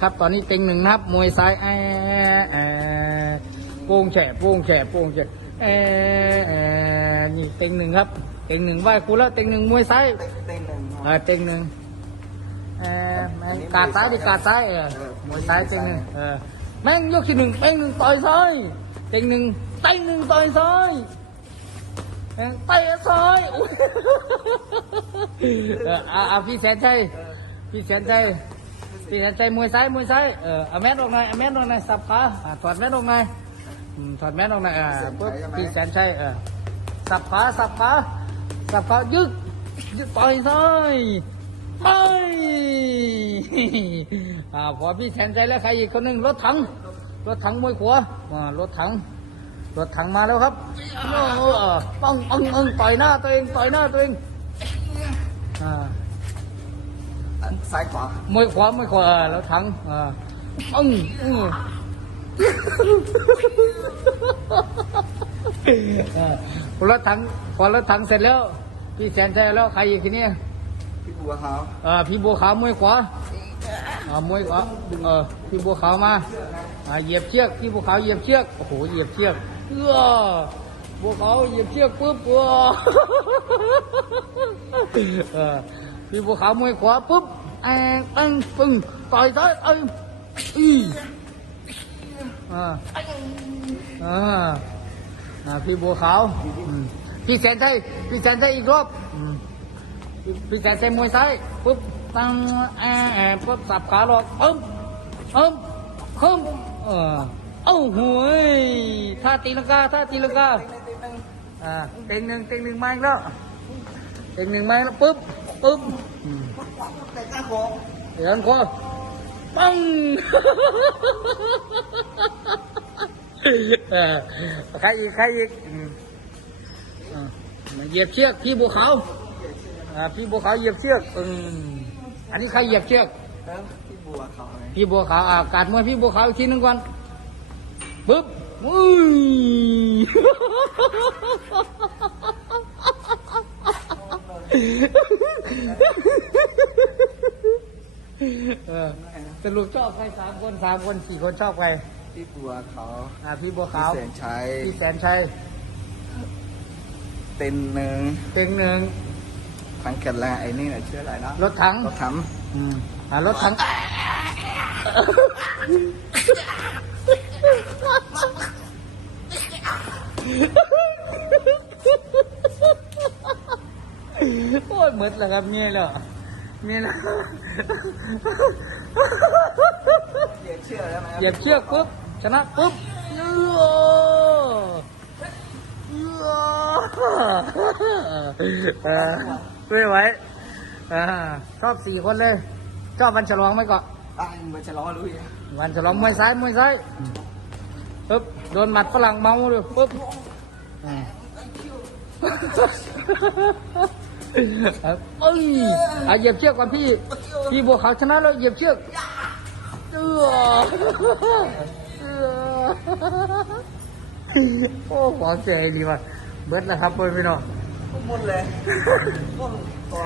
นะครับ ตอนนี้เต็งหนึ่งนะครับ มวยซ้ายแอะแอะโป้งแฉะโป้งแฉะโป้งแฉะแอะแอะนี่เต็งหนึ่งครับ เต็งหนึ่งไหว้ครูแล้วเต็งหนึ่งมวยซ้ายเต้นหนึ่งเออเต็งหนึ่งเออแม่งกาดซ้ายดิกาดซ้ายเออมวยซ้ายเต็งหนึ่งเออแม่งยกที่หนึ่งเต็งหนึ่งต่อยซ้ายเต็งหนึ่งเต็งหนึ่งต่อยซ้ายแม่งเตะซ้ายอุ๊ยเออเอาเอาพี่แสนชัยพี่แสนชัย พี่แสนชัยมวยซ้ายมวยซ้ายเออเอาแมสออกหน่อยเอาแมสออกหน่อยสับขาอะถอดแมสออกหน่อยอืมถอดแมสออกหน่อยอ่าปุ๊บพี่แสนชัยเออสับขาสับขาสับขายึกยึกต่อยซ้ายไปอ่าพอพี่แทนใจแล้วใครอีกคนหนึ่งรถถัง รถถังมวยขวาอ่ารถถังรถถังมาแล้วครับโอ้โหเออต้องต้องต้องต่อยหน้าตัวเองต่อยหน้าตัวเองอ่า ซ้ายขวามวยขวามวยขวาเออรถถังอ่าอึ้งอึ้งเออพอรถถังพอรถถังเสร็จแล้ว พี่แสนใจแล้วใครอีกทีนี้พี่บัวขาวเออพี่บัวขาวมวยขวาอ่ามวยขวาเออพี่บัวขาวมาอ่าเหยียบเชือกพี่บัวขาวเหยียบเชือกโอ้โหเหยียบเชือกเออบัวขาวเหยียบเชือกปุ๊บว้าเออพี่บัวขาวมวยขวาปุ๊บ แองแองปึ้งต่อยซ้ายเอ้ยอีอ่าอ่าอ่าพี่บัวขาวอืมพี่แสนใจพี่แสนใจอีกรอบอืมพี่แสนเซมมวยซ้ายปุ๊บตั้งแอะแอปุ๊บสับขาหลอกปึ๊บปึ๊บคึ้มเออเอ้าหวยท่าตีลังกาท่าตีลังกาอ่าเต็งหนึ่งเต็งหนึ่งมาอีกแล้วเต็งหนึ่งมาแล้วปุ๊บปุ๊บ อืมแต่ก้าโคงเดี๋ยวนั้นก็ปังเออใครอีกใครอีกอืมอ่าเหยียบเชือกพี่บัวขาวอ่าพี่บัวขาวเหยียบเชือกอืมอันนี้ใครเหยียบเชือกแล้วพี่บัวขาวไงพี่บัวขาวอ่าการมวยพี่บัวขาวอีกทีหนึงก่อนปึ๊บอุ้ย เออสรุปชอบใครสามคนสามคนสี่คนชอบใครพี่บัวขาวอ่าพี่บัวพี่ขาวแสนชัยพี่แสนชัยเต้นหนึ่งเต็งหนึ่งทังแกนแรงไอ้นี่น่ะชื่ออะไรนะรถถังรถถังอืมอ่ารถถังโอ้ยหมดแล้วครับเนี่ยเหรอ เนี่ยนะเหยียบเชือกแล้วไหมเหยียบเชือกปุ๊บชนะปุ๊บเออเออไม่ไหวอ่าชอบสี่คนเลย ชอบวันฉลองไหมก่อนอะมันจะล้อรู้ยังวันฉลองมวยซ้ายมวยซ้ายปุ๊บโดนหมัดฝรั่งเมาเลยปุ๊บอ่า เอ้ยอะเหยียบเชือกก่อนพี่ พี่บัวขาวชนะแล้วเหยียบเชือกเออเออโอ้หวังใจดีว่ะเบิดแล้วครับเพื่อนพี่น้องทุกมุนเลยต้นตัว